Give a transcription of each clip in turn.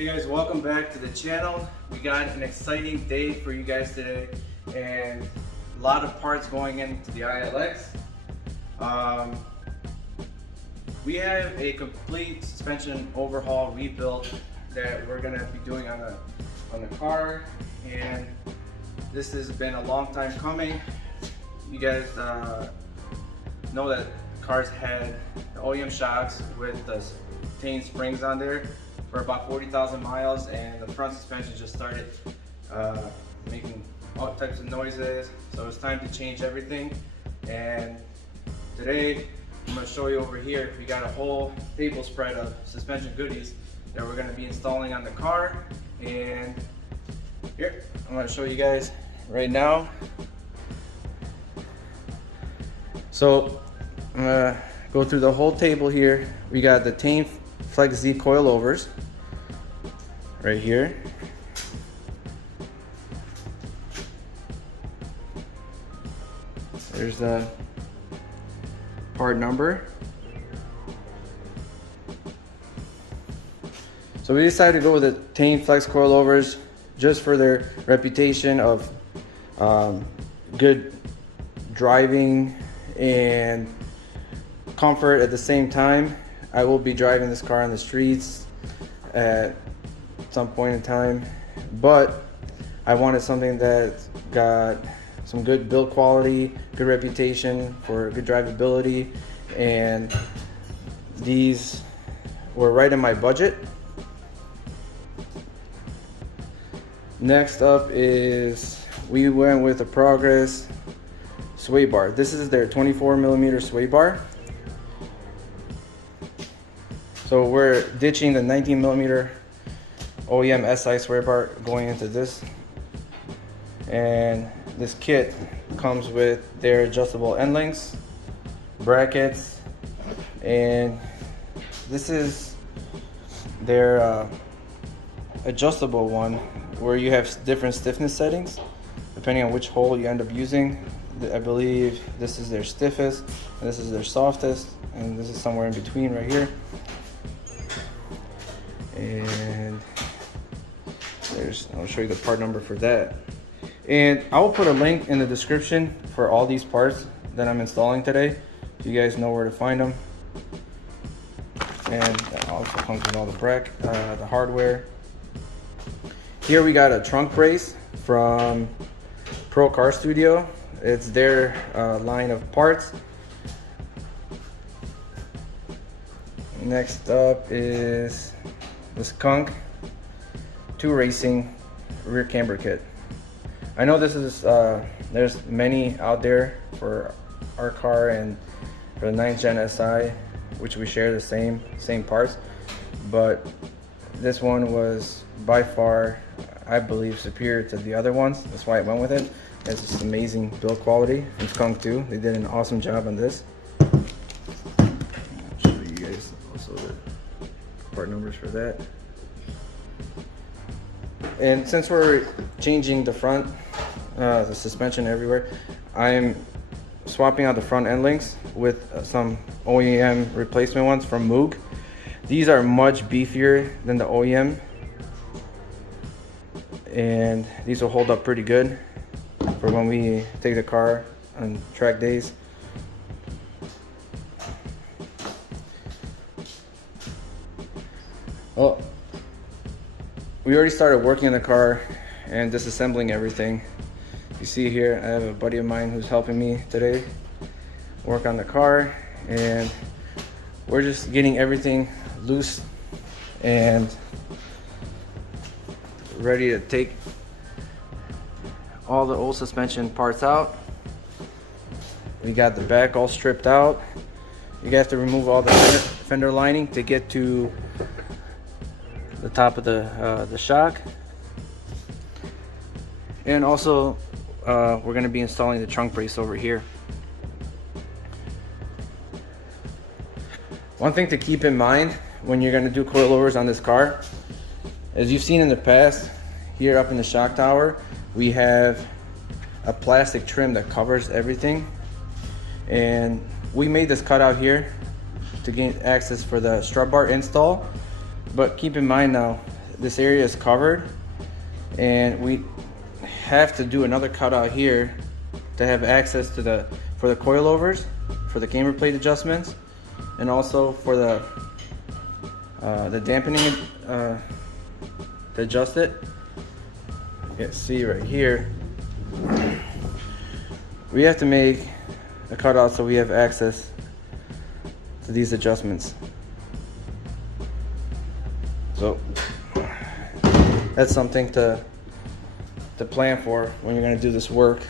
Hey guys, welcome back to the channel. We got an exciting day for you guys today and a lot of parts going into the ILX. We have a complete suspension overhaul rebuild that we're going to be doing on the car, and this has been a long time coming. You guys know that cars had the OEM shocks with the retained springs on there for about 40,000 miles, and the front suspension just started making all types of noises. So it's time to change everything. And today I'm going to show you over here, we got a whole table spread of suspension goodies that we're going to be installing on the car. And here, I'm going to show you guys right now. So I'm going to go through the whole table here. We got the Tane Flex Z coilovers right here. There's the part number. So we decided to go with the Tane Flex coilovers just for their reputation of good driving and comfort at the same time. I will be driving this car on the streets at some point in time, but I wanted something that got some good build quality, good reputation for good drivability, and these were right in my budget. Next up is we went with the Progress sway bar. This is their 24mm sway bar. So we're ditching the 19mm OEM SI sway bar going into this. And this kit comes with their adjustable end links, brackets, and this is their adjustable one where you have different stiffness settings depending on which hole you end up using. I believe this is their stiffest, and this is their softest, and this is somewhere in between right here. And I'll show you the part number for that. And I will put a link in the description for all these parts that I'm installing today, so you guys know where to find them. And that also comes with all the hardware. Here we got a trunk brace from Pro Car Studio. It's their line of parts. Next up is the Skunk 2 Racing rear camber kit. I know this is there's many out there for our car and for the 9th Gen SI, which we share the same parts, but this one was by far, I believe, superior to the other ones. That's why I went with it. It's just amazing build quality from Skunk 2. They did an awesome job on this. I'll show you guys also the part numbers for that. And since we're changing the front, the suspension everywhere, I'm swapping out the front end links with some OEM replacement ones from Moog. These are much beefier than the OEM, and these will hold up pretty good for when we take the car on track days. Well, we already started working on the car and disassembling everything. You see here, I have a buddy of mine who's helping me today work on the car, and we're just getting everything loose and ready to take all the old suspension parts out. We got the back all stripped out. You have to remove all the fender lining to get to the top of the shock. And also we're going to be installing the trunk brace over here. One thing to keep in mind when you're going to do coilovers on this car, as you've seen in the past, here up in the shock tower we have a plastic trim that covers everything, and we made this cutout here to gain access for the strut bar install. But keep in mind now, this area is covered, and we have to do another cutout here to have access to for the coilovers, for the camber plate adjustments, and also for the dampening to adjust it. You can see right here, we have to make a cutout so we have access to these adjustments. So that's something to plan for when you're going to do this work.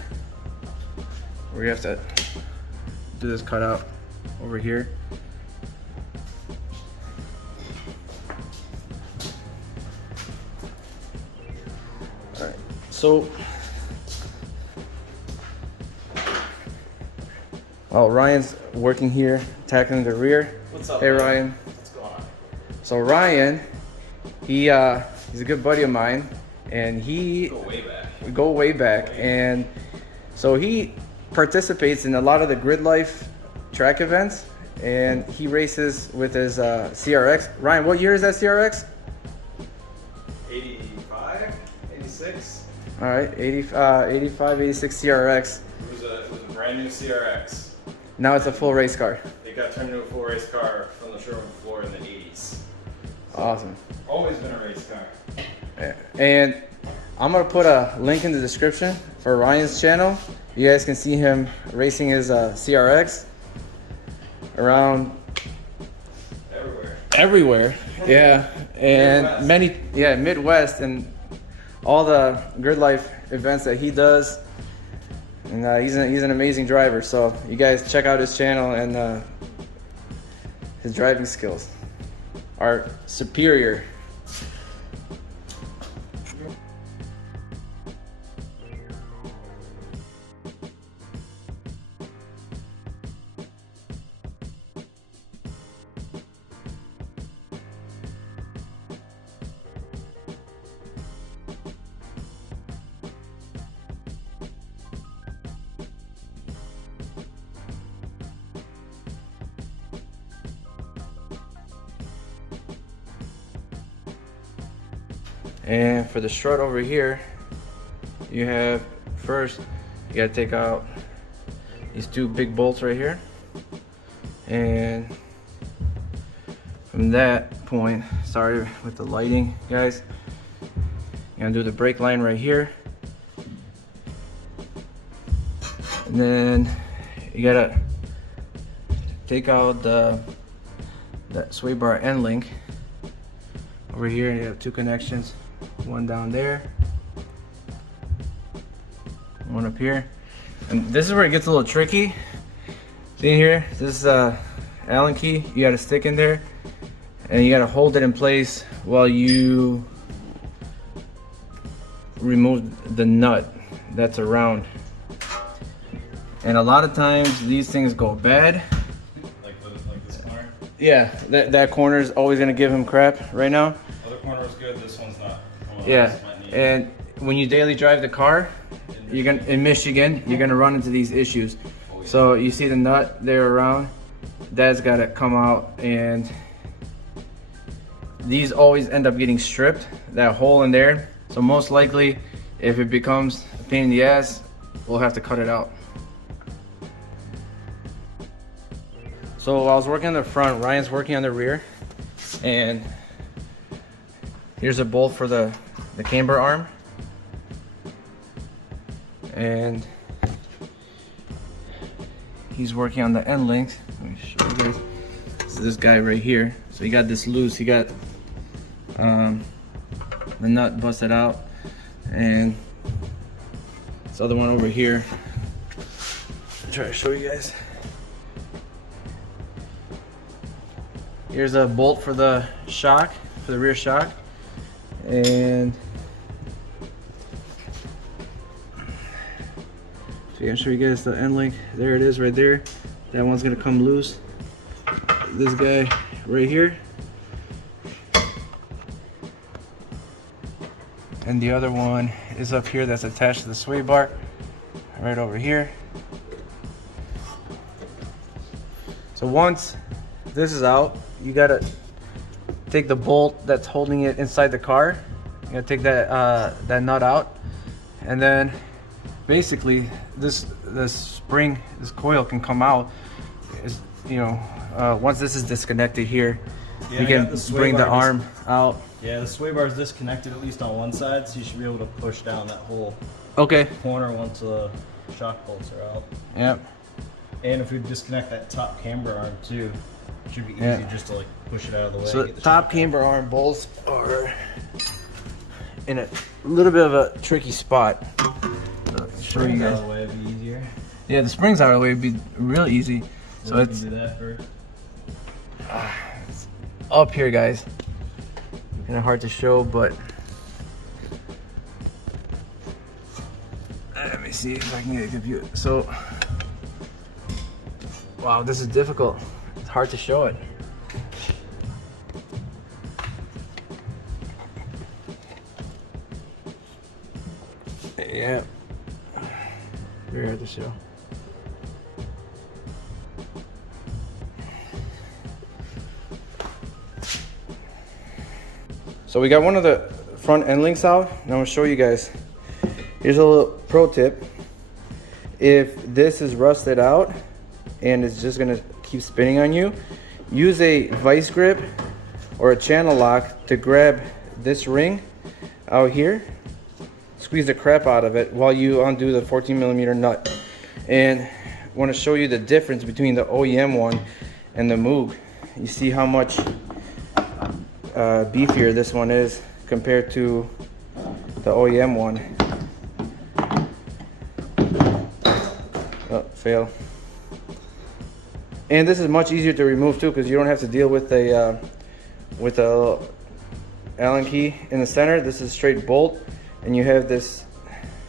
We have to do this cutout over here. All right, so Ryan's working here, tackling the rear. What's up? Hey, man? Ryan. What's going on? So Ryan, he's a good buddy of mine, and We go way back. we go way back, and so he participates in a lot of the Grid Life track events, and he races with his CRX. Ryan, what year is that CRX? 85, 86. All right, 85, 86 CRX. It was a brand new CRX. Now it's a full race car. It got turned into a full race car from the showroom floor in the 80s. Awesome. Always been a race car. And I'm gonna put a link in the description for Ryan's channel. You guys can see him racing his CRX around everywhere. Yeah, and Midwest. Midwest, and all the Grid Life events that he does. And he's an amazing driver. So you guys check out his channel, and his driving skills are superior. And for the strut over here, you have first, you gotta take out these two big bolts right here. And from that point, sorry with the lighting, guys, you're gonna do the brake line right here. And then you gotta take out that sway bar end link. Over here, you have two connections. One down there, one up here, and this is where it gets a little tricky. See here, this is Allen key. You got to stick in there, and you got to hold it in place while you remove the nut that's around. And a lot of times these things go bad. Like this corner. Yeah, that corner is always gonna give him crap right now. Other corner is good. This one's not. Yeah, and when you daily drive the car, in Michigan, you're gonna run into these issues. So you see the nut there around, that's gotta come out, and these always end up getting stripped, that hole in there. So most likely, if it becomes a pain in the ass, we'll have to cut it out. So I was working on the front, Ryan's working on the rear, and here's a bolt for the camber arm, and he's working on the end links. Let me show you guys. So this guy right here, so he got this loose, he got the nut busted out, and this other one over here. I'll try to show you guys. Here's a bolt for the shock, for the rear shock, and so I can show you guys the end link. There it is right there. That one's gonna come loose. This guy right here. And the other one is up here that's attached to the sway bar, right over here. So once this is out, you gotta take the bolt that's holding it inside the car. You gotta take that nut out, and then basically this spring, this coil can come out. Once this is disconnected here, you can bring the arm out. Yeah, the sway bar is disconnected at least on one side, so you should be able to push down that whole corner once the shock bolts are out. Yep. And if we disconnect that top camber arm too, it should be easy just to like push it out of the way. So the top camber arm bolts are in a little bit of a tricky spot. Show you guys. Out of the way would be easier. Yeah, the springs out of the way would be real easy. So we it's can do that first. It's up here, guys. Kind of hard to show, but let me see if I can get a good view. So, wow, this is difficult. It's hard to show it. Yeah, very hard to show. So we got one of the front end links out, and I'm gonna show you guys. Here's a little pro tip. If this is rusted out and it's just gonna keep spinning on you, use a vice grip or a channel lock to grab this ring out here, squeeze the crap out of it while you undo the 14mm nut. And I wanna show you the difference between the OEM one and the Moog. You see how much beefier this one is compared to the OEM one. Oh, fail. And this is much easier to remove too, because you don't have to deal with a Allen key in the center. This is a straight bolt, and you have this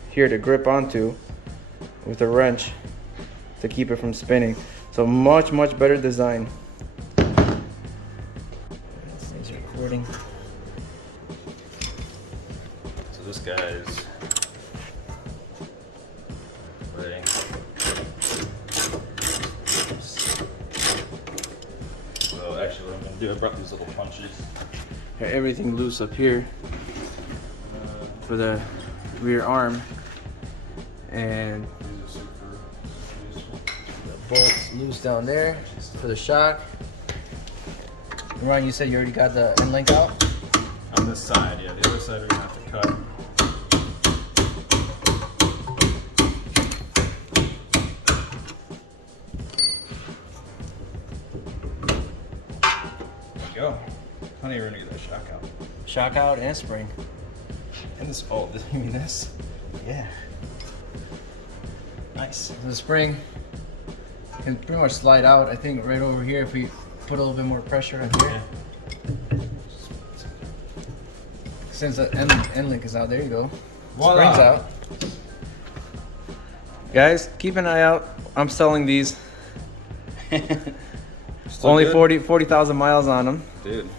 here to grip onto with a wrench to keep it from spinning. So much better design. Recording. So this guy's waiting. So actually what I'm gonna do, I brought these little punches. Everything loose up here for the rear arm, and the bolts loose down there for the shock. Ryan, you said you already got the end link out? On this side, yeah. The other side we're gonna have to cut. There we go. Honey, we're gonna get that shock out. Shock out and spring. And this, oh, you mean this? Yeah. Nice. The spring can pretty much slide out, I think, right over here if we put a little bit more pressure on here. Yeah. Since the end link is out, there you go. Voila. Springs out. Guys, keep an eye out. I'm selling these. Only 40,000 miles on them. Dude.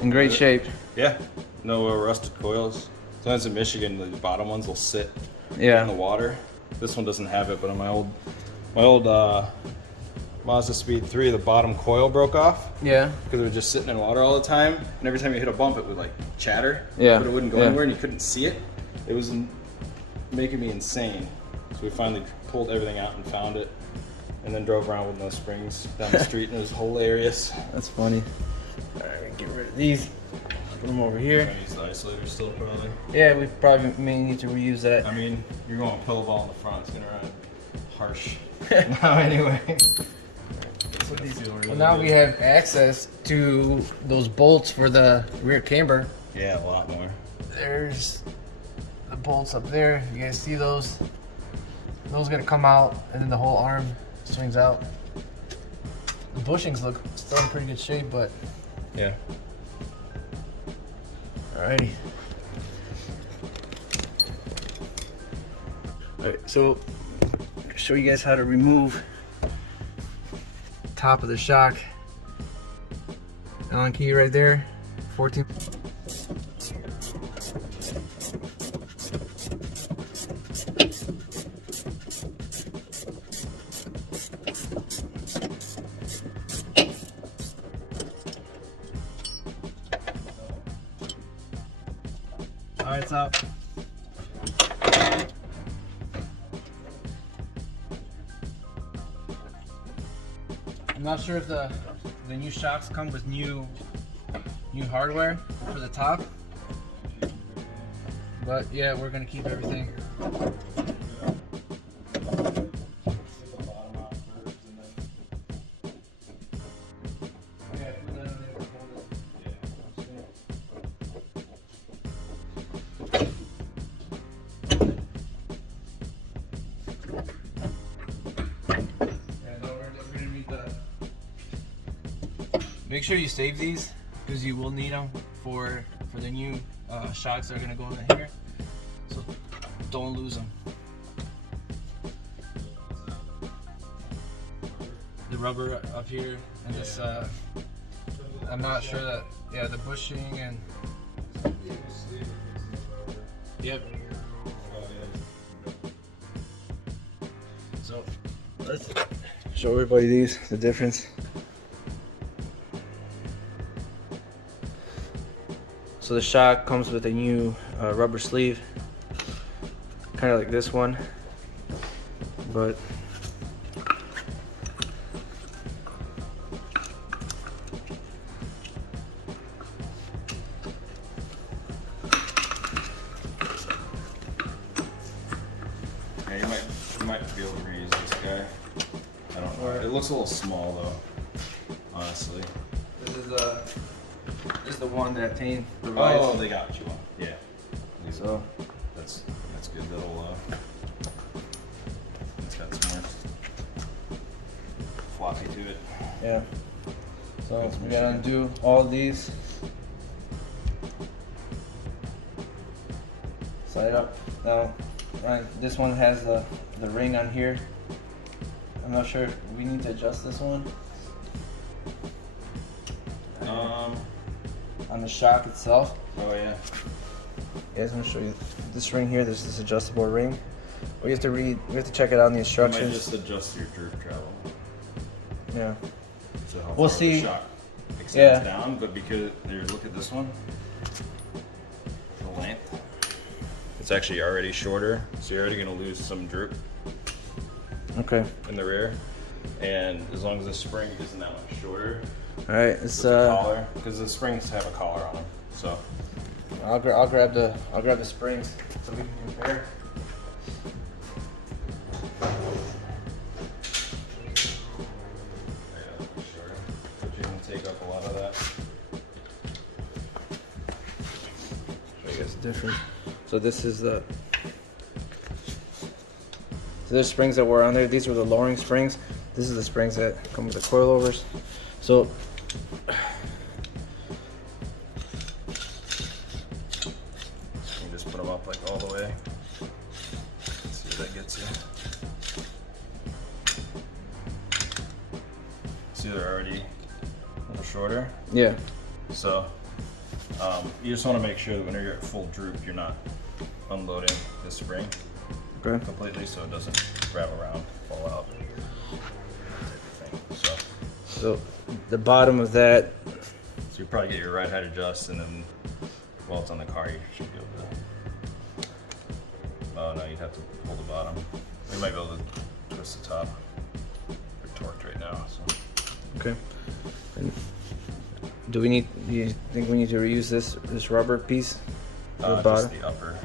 In great shape. Yeah. No rusted coils. Sometimes in Michigan, the bottom ones will sit Yeah. in the water. This one doesn't have it, but on my old Mazda Speed 3, the bottom coil broke off Yeah. because it was just sitting in water all the time, and every time you hit a bump it would like chatter, Yeah. but it wouldn't go Yeah. anywhere and you couldn't see it. It was making me insane. So we finally pulled everything out and found it, and then drove around with no springs down the street, and it was hilarious. That's funny. Alright, get rid of these. Put them over here. I use the isolator still probably. Yeah, we probably may need to reuse that. I mean, you're going pill ball in the front, it's gonna run harsh. Now anyway. Well, now we have access to those bolts for the rear camber. Yeah, a lot more. There's the bolts up there. You guys see those? Those are gonna come out, and then the whole arm swings out. The bushings look still in pretty good shape, but Yeah. alrighty. Alright, so show you guys how to remove top of the shock. Allen key right there, 14. Alright, it's out. I'm not sure if the new shocks come with new hardware for the top, but yeah, we're gonna keep everything. Make sure you save these because you will need them for the new shocks that are gonna go in here. So don't lose them. The rubber up here and this. I'm not sure that. Yeah, the bushing and. Yep. So let's show everybody the difference. So the shock comes with a new rubber sleeve, kind of like this one, but yeah, you might be able to reuse this guy. I don't know. It looks a little small though, honestly. This is the one that Tane provides. Oh, they got you one. Yeah. So that's good. That'll it's got some more floppy to it. yeah. So we gotta undo all of these. Side up. Now, Ryan, this one has the ring on here. I'm not sure. We need to adjust this one. On the shock itself. Oh yeah. Guys, I'm gonna show you this ring here. There's this adjustable ring. We have to check it out in the You instructions. might just adjust your droop travel. Yeah. So how We'll far see. the shock extends Yeah. down, but because here, look at this one. The length. It's actually already shorter, so you're already gonna lose some droop Okay. in the rear. And as long as the spring isn't that much shorter, All right. with It's the collar, because the springs have a collar on them. So I'll grab the springs so we can compare. shorter, but you can take up a lot of that. Show you guys the difference. So this is the. So there's springs that were on there. These were the lowering springs. This is the springs that come with the coilovers. So You just put them up like all the way. See what that gets you. See, they're already a little shorter. yeah. So you just want to make sure that when you're at full droop, you're not unloading the spring Okay. completely, so it doesn't grab around, fall out. Type of thing. So the bottom of that. So you probably get your ride height adjust, and then while it's on the car, you should be able to. Oh no, you'd have to pull the bottom. You might be able to twist the top. We're torqued right now, so. Okay. And do you think we need to reuse this rubber piece? For the bottom? Just the upper.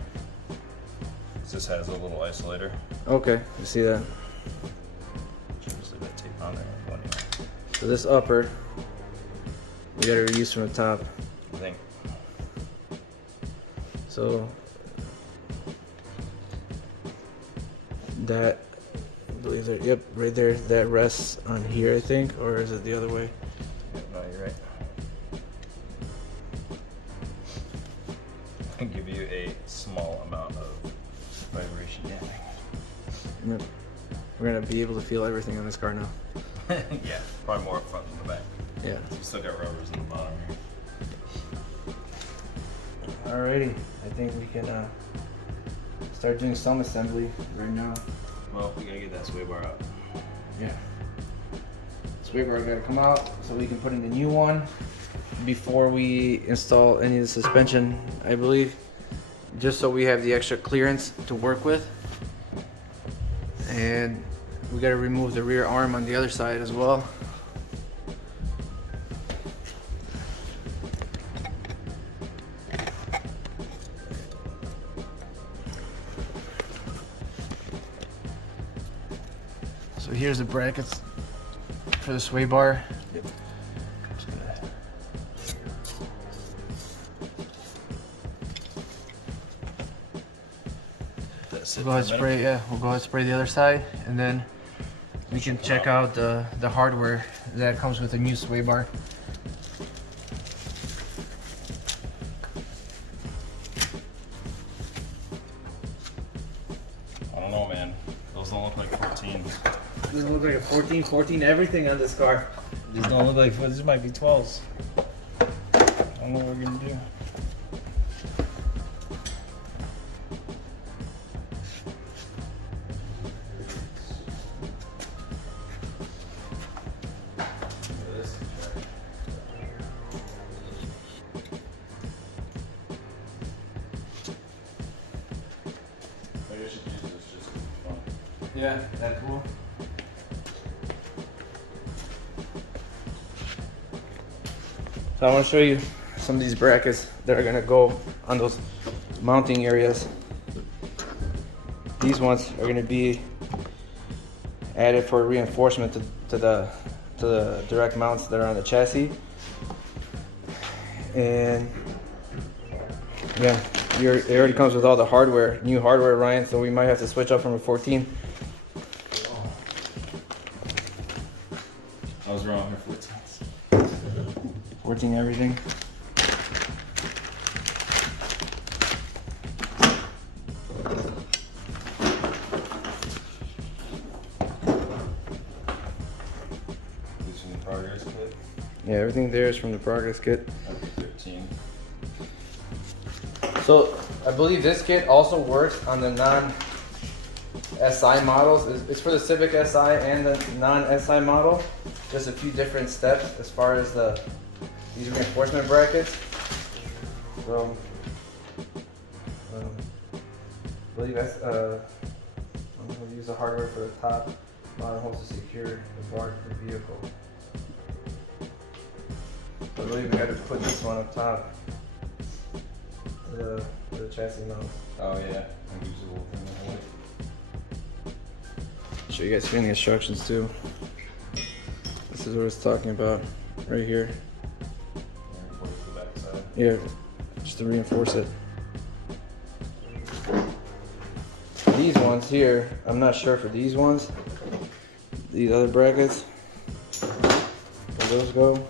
This has a little isolator. Okay, you see that. Just leave that tape on there. Anyway, So this upper, we gotta reuse from the top. I think. So that, I believe that, yep, right there, that rests on here, I think, or is it the other way? Yeah, no, you're right. I can give you a small amount of vibration damping. Yep. We're gonna be able to feel everything on this car now. Yeah, probably more up front than the back. Yeah. You still got rubbers in the bottom here. Alrighty, I think we can start doing some assembly right now. Well, we gotta get that sway bar up. Yeah. Sway bar gotta come out so we can put in the new one before we install any of the suspension, I believe. just so we have the extra clearance to work with. And we got to remove the rear arm on the other side as well. So here's the brackets for the sway bar. Yep. We'll go ahead and spray, yeah, we'll go ahead and spray the other side, and then we can check out the hardware that comes with the new sway bar. I don't know, man. Those don't look like 14. Doesn't look like a 14 everything on this car. These don't look like, these might be 12s. I don't know what we're gonna do. Yeah, that cool. So I want to show you some of these brackets that are gonna go on those mounting areas. These ones are gonna be added for reinforcement to the direct mounts that are on the chassis. And yeah, it already comes with all the hardware, new hardware, Ryan. So we might have to switch up from a 14. I was wrong here, 14s. 14 everything. These from the progress kit. Yeah, everything there is from the progress kit. 13. So I believe this kit also works on the non-SI models. It's for the Civic SI and the non-SI model. Just a few different steps as far as these reinforcement brackets. So I believe that's I'm gonna use the hardware for the top bottom holes to secure the bar to the vehicle. I believe we had to put this one up top. The chassis mount. Oh yeah, unusable thing to hold it. Show you guys here in the instructions too. This is what it's talking about right here. Reinforce the back side. Yeah, just to reinforce it. These ones here, I'm not sure for these ones. These other brackets, where those go.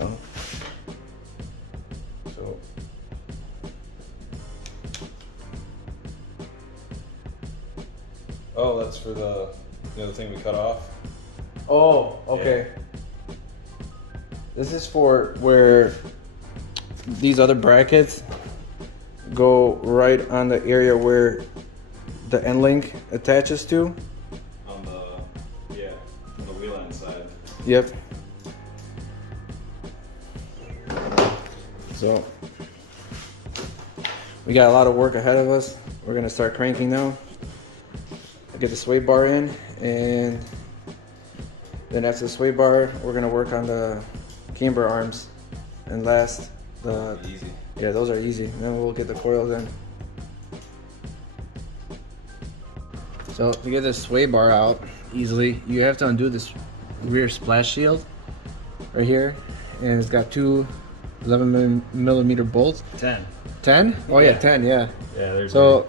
Oh. So. Oh, that's for the other thing we cut off. Oh, okay. This is for where these other brackets go right on the area where the end link attaches to. On the wheel end side. Yep. So we got a lot of work ahead of us. We're gonna start cranking now. Get the sway bar in, and then after the sway bar, we're gonna work on the camber arms. And last, Easy. yeah, those are easy. Then we'll get the coils in. So to get this sway bar out easily, you have to undo this rear splash shield right here, and it's got two 11mm bolts. 10. 10? Oh yeah, Yeah. 10. Yeah. Yeah, there's. So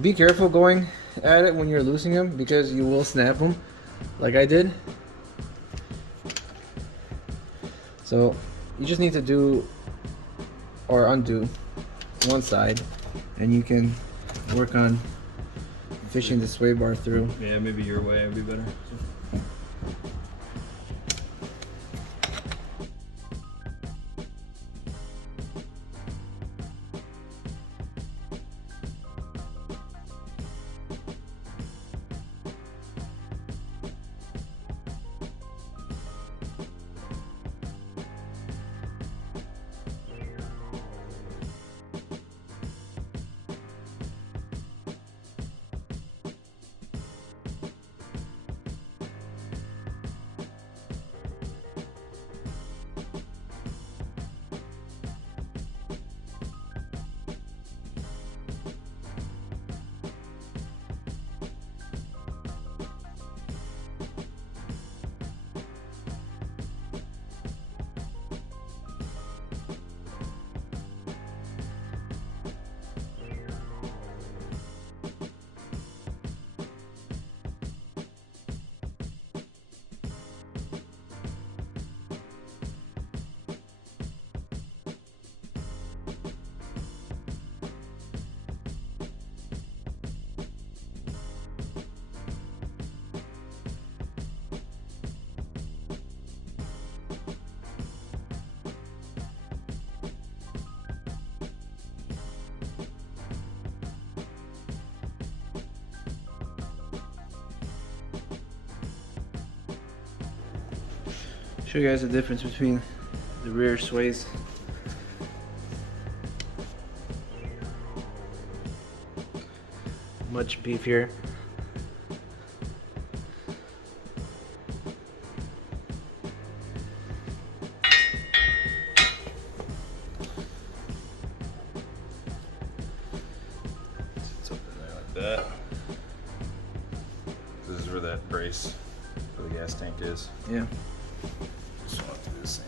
be careful going at it when you're loosening them, because you will snap them, like I did. So you just need to do or undo one side, and you can work on fishing the sway bar through. Yeah, maybe your way would be better. Show you guys the difference between the rear sways. Much beefier. It's up in there like that. This is where that brace for the gas tank is. Yeah. Just want to do the same.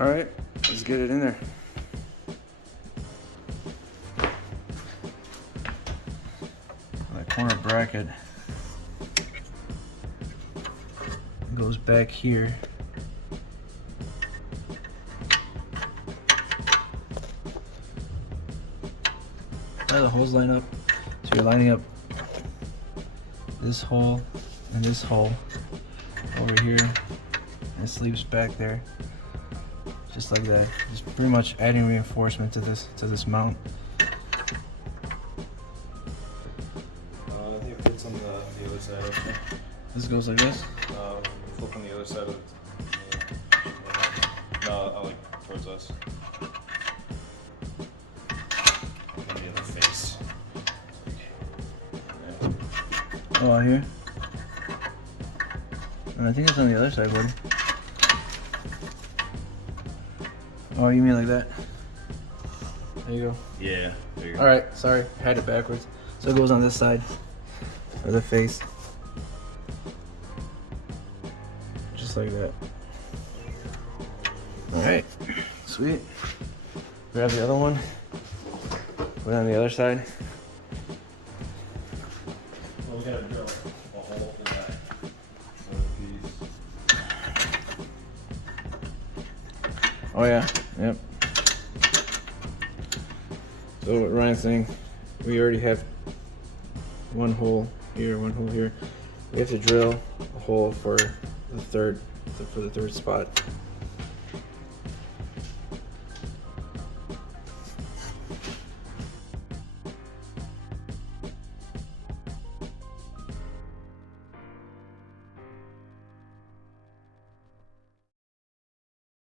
All right, let's get it in there. That corner bracket goes back here. How do the holes line up? So you're lining up this hole and this hole over here, and it sleeps back there. Just like that. Just pretty much adding reinforcement to this mount. I think it fits on the other side. Okay. This goes like this. Flip on the other side of no, I like towards us. On the other face. Oh, out here. And I think it's on the other side, buddy. Oh, you mean like that? There you go. Yeah, there you go. Alright, sorry, I had it backwards. So it goes on this side of the face. Just like that. Alright, sweet. Grab the other one. Put it on the other side. Well, we gotta drill a hole in that piece. Oh yeah, yep. So what Ryan's saying, we already have one hole here, one hole here. We have to drill a hole for the third spot.